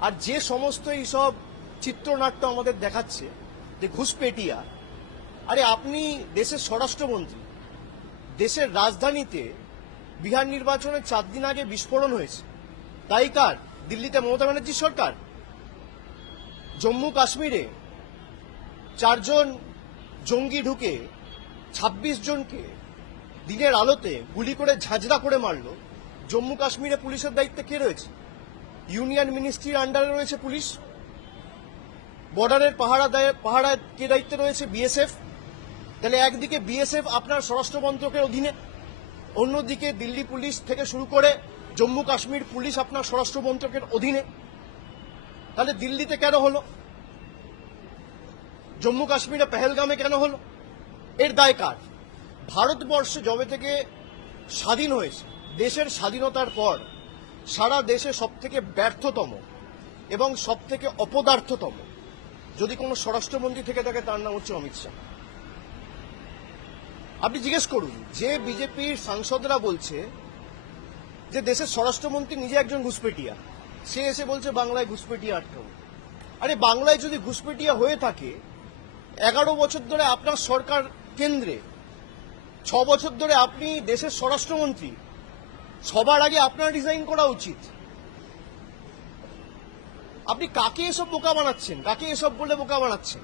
আর যে সমস্ত এইসব চিত্রনাট্য আমাদের দেখাচ্ছে, যে ঘুষপেটিয়া, আরে আপনি দেশের স্বরাষ্ট্রমন্ত্রী, দেশের রাজধানীতে বিহার নির্বাচনের চার দিন আগে বিস্ফোরণ হয়েছে, তাই কার? দিল্লিতে মমতা ব্যানার্জির সরকার? জম্মু কাশ্মীরে চারজন জঙ্গি ঢুকে ২৬ জনকে দিনের আলোতে গুলি করে ঝাঁঝরা করে মারল জম্মু কাশ্মীরে পুলিশের দায়িত্বে কে রয়েছে? ইউনিয়ন মিনিস্ট্রির আন্ডারে রয়েছে পুলিশ। বর্ডারের পাহারা পাহারায় কে দায়িত্বে রয়েছে? বিএসএফ। তাহলে একদিকে বিএসএফ আপনার স্বরাষ্ট্র মন্ত্রকের অধীনে, অন্যদিকে দিল্লি পুলিশ থেকে শুরু করে জম্মু কাশ্মীর পুলিশ আপনার স্বরাষ্ট্র মন্ত্রকের অধীনে। তাহলে দিল্লিতে কেন হলো? জম্মু কাশ্মীরে পেহেলগামে কেন হলো? এর দায় কার? ভারতবর্ষে যবে থেকে স্বাধীন হয়েছে, দেশের স্বাধীনতার পর সারা দেশে সব থেকে ব্যর্থতম এবং সব থেকে অপদার্থতম। যদি কোনো স্বরাষ্ট্রমন্ত্রী থেকে থাকে, তার নাম হচ্ছে অমিত শাহ। আপনি জিজ্ঞেস করুন, যে বিজেপির সাংসদরা বলছে যে দেশের স্বরাষ্ট্রমন্ত্রী নিজে একজন ঘুষপেটিয়া, সে এসে বলছে বাংলায় ঘুষপেটিয়া আটকাবো। আরে, বাংলায় যদি ঘুষপেটিয়া হয়ে থাকে, এগারো বছর ধরে আপনার সরকার কেন্দ্রে, ছ বছর ধরে আপনি দেশের স্বরাষ্ট্রমন্ত্রী সবার আগে আপনার ডিজাইন করা উচিত। আপনি কাকে এসব বোকা বানাচ্ছেন? কাকে এসব বলে বোকা বানাচ্ছেন?